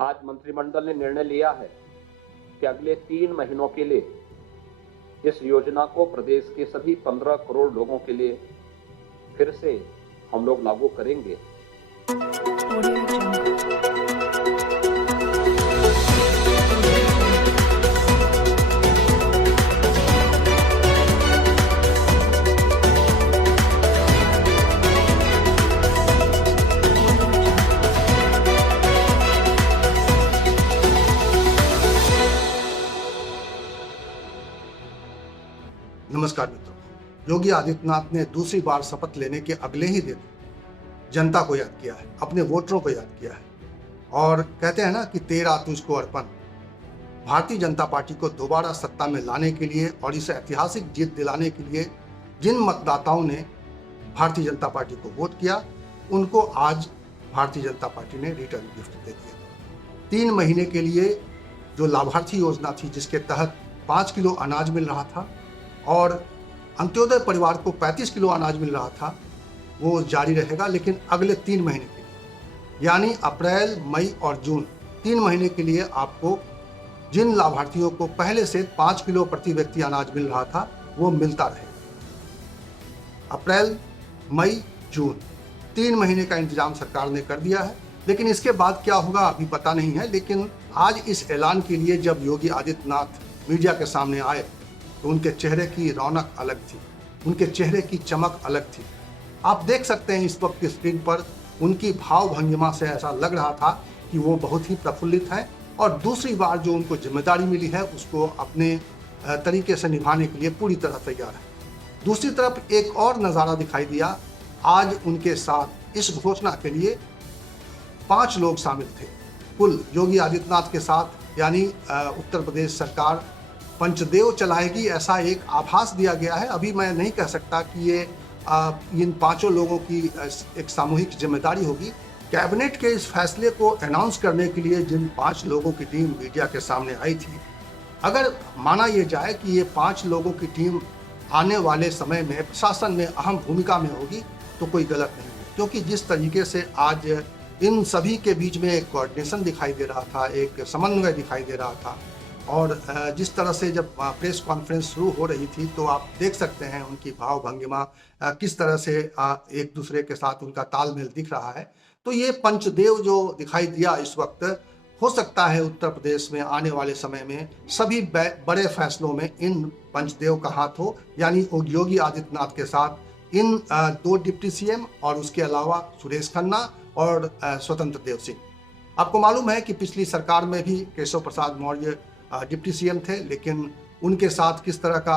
आज मंत्रिमंडल ने निर्णय लिया है कि अगले 3 महीनों के लिए इस योजना को प्रदेश के सभी 15 करोड़ लोगों के लिए फिर से हम लोग लागू करेंगे। नमस्कार मित्रों, योगी आदित्यनाथ ने दूसरी बार शपथ लेने के अगले ही दिन जनता को याद किया है, अपने वोटरों को याद किया है और कहते हैं ना कि तेरा तुझको अर्पण। भारतीय जनता पार्टी को दोबारा सत्ता में लाने के लिए और इसे ऐतिहासिक जीत दिलाने के लिए जिन मतदाताओं ने भारतीय जनता पार्टी को वोट किया, उनको आज भारतीय जनता पार्टी ने रिटर्न गिफ्ट दे दिया। 3 महीने के लिए जो लाभार्थी योजना थी, जिसके तहत 5 किलो अनाज मिल रहा था और अंत्योदय परिवार को 35 किलो अनाज मिल रहा था, वो जारी रहेगा, लेकिन अगले 3 महीने के लिए, यानी अप्रैल, मई और जून, 3 महीने के लिए आपको जिन लाभार्थियों को पहले से 5 किलो प्रति व्यक्ति अनाज मिल रहा था, वो मिलता रहेगा। अप्रैल, मई, जून 3 महीने का इंतजाम सरकार ने कर दिया है, लेकिन इसके बाद क्या होगा अभी पता नहीं है। लेकिन आज इस ऐलान के लिए जब योगी आदित्यनाथ मीडिया के सामने आए तो उनके चेहरे की रौनक अलग थी, उनके चेहरे की चमक अलग थी। आप देख सकते हैं इस वक्त की स्क्रीन पर उनकी भाव भंगिमा से ऐसा लग रहा था कि वो बहुत ही प्रफुल्लित हैं और दूसरी बार जो उनको जिम्मेदारी मिली है उसको अपने तरीके से निभाने के लिए पूरी तरह तैयार है। दूसरी तरफ एक और नज़ारा दिखाई दिया। आज उनके साथ इस घोषणा के लिए 5 लोग शामिल थे। कुल योगी आदित्यनाथ के साथ, यानी उत्तर प्रदेश सरकार पंचदेव चलाएगी, ऐसा एक आभास दिया गया है। अभी मैं नहीं कह सकता कि ये इन 5 लोगों की एक सामूहिक जिम्मेदारी होगी। कैबिनेट के इस फैसले को अनाउंस करने के लिए जिन 5 लोगों की टीम मीडिया के सामने आई थी, अगर माना यह जाए कि ये 5 लोगों की टीम आने वाले समय में प्रशासन में अहम भूमिका में होगी तो कोई गलत नहीं है, क्योंकि जिस तरीके से आज इन सभी के बीच में एक कोऑर्डिनेशन दिखाई दे रहा था, एक समन्वय दिखाई दे रहा था और जिस तरह से जब प्रेस कॉन्फ्रेंस शुरू हो रही थी तो आप देख सकते हैं उनकी भाव भंगिमा किस तरह से एक दूसरे के साथ उनका तालमेल दिख रहा है। तो ये पंचदेव जो दिखाई दिया इस वक्त, हो सकता है उत्तर प्रदेश में आने वाले समय में सभी बड़े फैसलों में इन पंचदेव का हाथ हो, यानी योगी आदित्यनाथ के साथ इन 2 डिप्टी सीएम और उसके अलावा सुरेश खन्ना और स्वतंत्र देव सिंह। आपको मालूम है कि पिछली सरकार में भी केशव प्रसाद मौर्य डिप्टी सीएम थे, लेकिन उनके साथ किस तरह का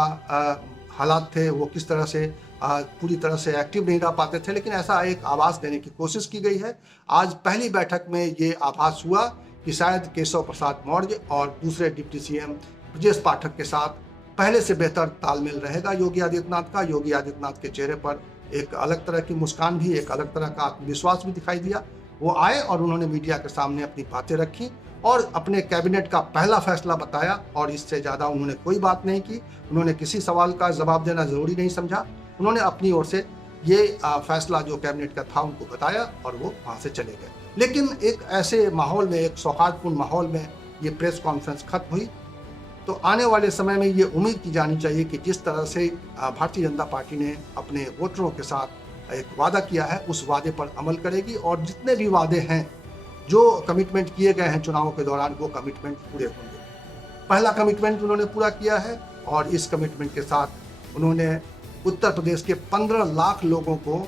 हालात थे, वो किस तरह से पूरी तरह से एक्टिव नहीं रह पाते थे, लेकिन ऐसा एक आभास देने की कोशिश की गई है। आज पहली बैठक में ये आभास हुआ कि शायद केशव प्रसाद मौर्य और दूसरे डिप्टी सीएम ब्रजेश पाठक के साथ पहले से बेहतर तालमेल रहेगा योगी आदित्यनाथ का। योगी आदित्यनाथ के चेहरे पर एक अलग तरह की मुस्कान भी, एक अलग तरह का आत्मविश्वास भी दिखाई दिया। वो आए और उन्होंने मीडिया के सामने अपनी बातें रखी और अपने कैबिनेट का पहला फैसला बताया और इससे ज़्यादा उन्होंने कोई बात नहीं की। उन्होंने किसी सवाल का जवाब देना ज़रूरी नहीं समझा। उन्होंने अपनी ओर से ये फैसला जो कैबिनेट का था उनको बताया और वो वहाँ से चले गए। लेकिन एक ऐसे माहौल में, एक सौहार्दपूर्ण माहौल में ये प्रेस कॉन्फ्रेंस खत्म हुई। तो आने वाले समय में ये उम्मीद की जानी चाहिए कि जिस तरह से भारतीय जनता पार्टी ने अपने वोटरों के साथ एक वादा किया है, उस वादे पर अमल करेगी और जितने भी वादे हैं, जो कमिटमेंट किए गए हैं चुनावों के दौरान, वो कमिटमेंट पूरे होंगे। पहला कमिटमेंट उन्होंने पूरा किया है और इस कमिटमेंट के साथ उन्होंने उत्तर प्रदेश के 15 लाख लोगों को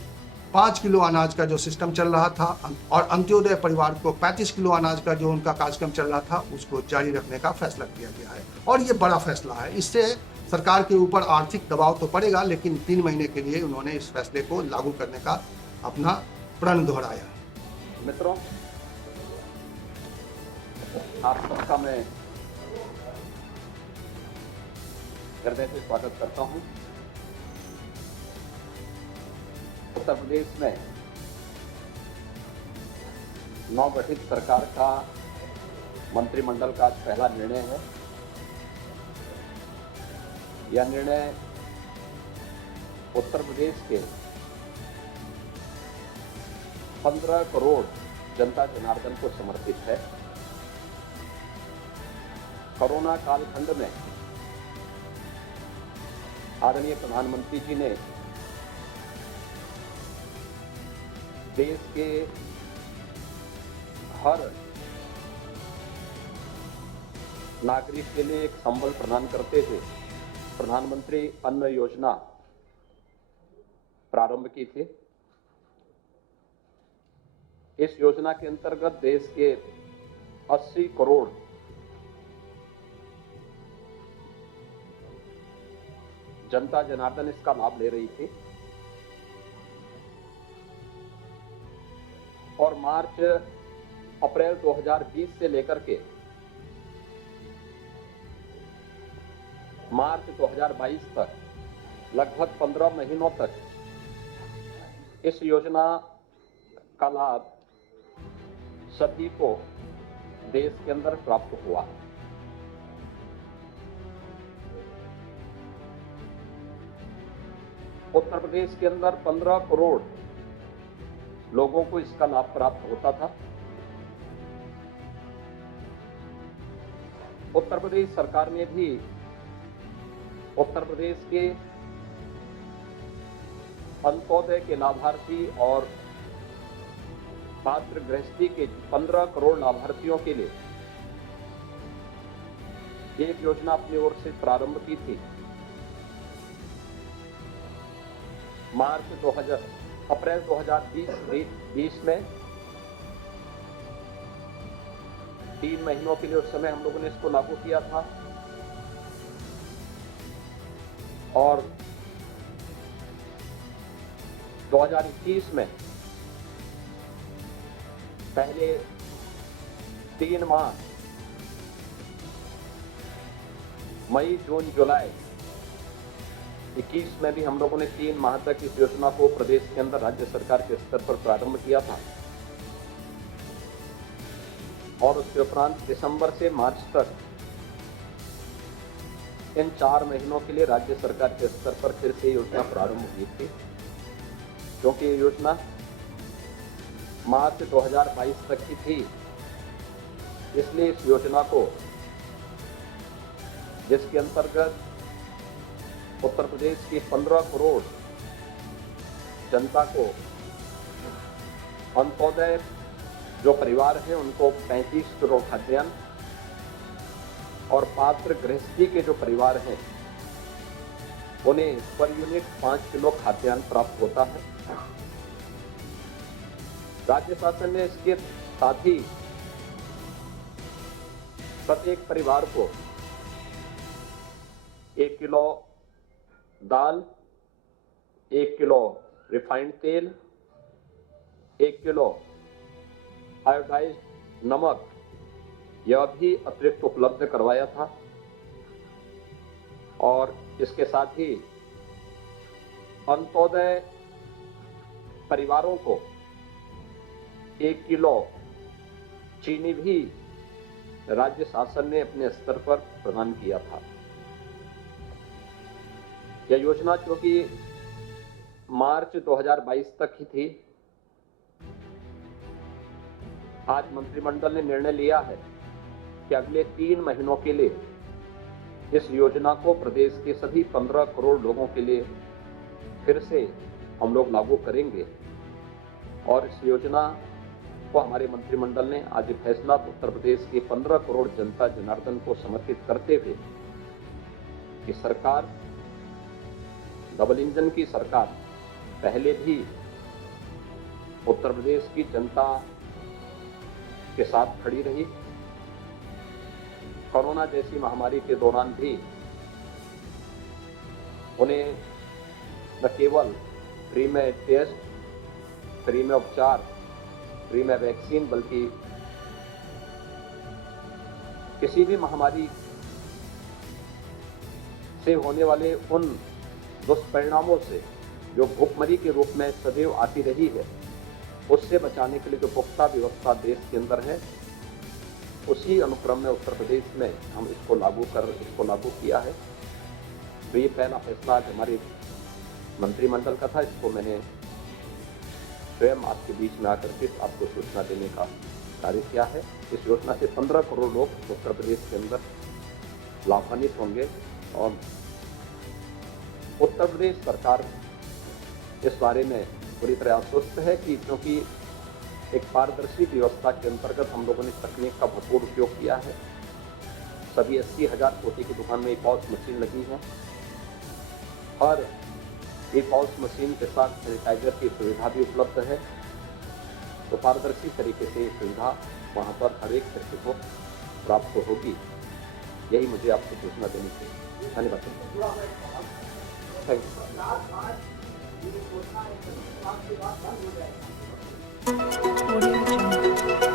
5 किलो अनाज का जो सिस्टम चल रहा था और अंत्योदय परिवार को 35 किलो अनाज का जो उनका कार्यक्रम चल रहा था, उसको जारी रखने का फैसला किया गया है। और ये बड़ा फैसला है। इससे सरकार के ऊपर आर्थिक दबाव तो पड़ेगा, लेकिन 3 महीने के लिए उन्होंने इस फैसले को लागू करने का अपना प्रण दोहराया। मित्रों, आप सबका मैं हृदय से स्वागत करता हूं। उत्तर प्रदेश में नवगठित सरकार का मंत्रिमंडल का पहला निर्णय है। यह निर्णय उत्तर प्रदेश के 15 करोड़ जनता जनार्दन को समर्पित है। कोरोना कालखंड में आदरणीय प्रधानमंत्री जी ने देश के हर नागरिक के लिए एक संबल प्रदान करते हुए प्रधानमंत्री अन्न योजना प्रारंभ की थी। इस योजना के अंतर्गत देश के 80 करोड़ जनता जनार्दन इसका लाभ ले रही थी और मार्च अप्रैल 2020 से लेकर के मार्च 2022 तक लगभग 15 महीनों तक इस योजना का लाभ सभी को देश के अंदर प्राप्त हुआ। उत्तर प्रदेश के अंदर 15 करोड़ लोगों को इसका लाभ प्राप्त होता था। उत्तर प्रदेश सरकार ने भी उत्तर प्रदेश के अंत्योदय के लाभार्थी और पात्र गृहस्थी के 15 करोड़ लाभार्थियों के लिए एक योजना अपनी ओर से प्रारंभ की थी। अप्रैल 2020 में 3 महीनों के लिए उस समय हम लोगों ने इसको लागू किया था और 2021 में पहले 3 माह मई, जून, जुलाई 21 में भी हम लोगों ने 3 माह तक इस योजना को प्रदेश के अंदर राज्य सरकार के स्तर पर प्रारंभ किया था और उसके उपरांत दिसंबर से मार्च तक इन 4 महीनों के लिए राज्य सरकार के स्तर पर फिर से योजना प्रारंभ हुई थी, क्योंकि ये योजना मार्च 2022 तक की थी। इसलिए इस योजना को, जिसके अंतर्गत उत्तर प्रदेश की 15 करोड़ जनता को अंत्योदय जो परिवार हैं उनको 35 करोड़ खाद्यान्न और पात्र गृहस्थी के जो परिवार हैं उन्हें पर यूनिट 5 किलो खाद्यान्न प्राप्त होता है। राज्य शासन ने इसके साथ ही प्रत्येक परिवार को 1 किलो दाल, 1 किलो रिफाइंड तेल, 1 किलो आयोडाइज्ड नमक यह भी अतिरिक्त उपलब्ध करवाया था और इसके साथ ही अंत्योदय परिवारों को 1 किलो चीनी भी राज्य शासन ने अपने स्तर पर प्रदान किया था। यह योजना क्योंकि मार्च 2022 तक ही थी, आज मंत्रिमंडल ने निर्णय लिया है कि अगले 3 महीनों के लिए इस योजना को प्रदेश के सभी 15 करोड़ लोगों के लिए फिर से हम लोग लागू करेंगे और इस योजना को हमारे मंत्रिमंडल ने आज फैसला उत्तर प्रदेश के 15 करोड़ जनता जनार्दन को समर्पित करते हुए कि सरकार डबल इंजन की सरकार पहले भी उत्तर प्रदेश की जनता के साथ खड़ी रही। कोरोना जैसी महामारी के दौरान भी उन्हें न केवल फ्री में टेस्ट, फ्री में उपचार, फ्री में वैक्सीन, बल्कि किसी भी महामारी से होने वाले उन दुष्परिणामों से जो भूखमरी के रूप में सदैव आती रही है, उससे बचाने के लिए जो पुख्ता व्यवस्था देश के अंदर है, उसी अनुक्रम में उत्तर प्रदेश में हम इसको लागू किया है। तो ये पहला फैसला आज हमारे मंत्रिमंडल का था। इसको मैंने स्वयं आपके बीच में आकर के आपको सूचना देने का कार्य किया है। इस योजना से 15 करोड़ लोग उत्तर प्रदेश के अंदर लाभान्वित होंगे और उत्तर प्रदेश सरकार इस बारे में पूरी तरह आश्वस्त है कि क्योंकि एक पारदर्शी व्यवस्था के अंतर्गत हम लोगों ने तकनीक का भरपूर उपयोग किया है। सभी 80,000 कोटी की दुकान में ई-पॉस मशीन लगी है और ई-पॉस मशीन के साथ सैनिटाइजर की सुविधा भी उपलब्ध है। तो पारदर्शी तरीके से ये सुविधा वहाँ पर हर एक व्यक्ति को प्राप्त होगी। यही मुझे आपको सूचना देनी थी। धन्यवाद। Thank you. Audio Jungle.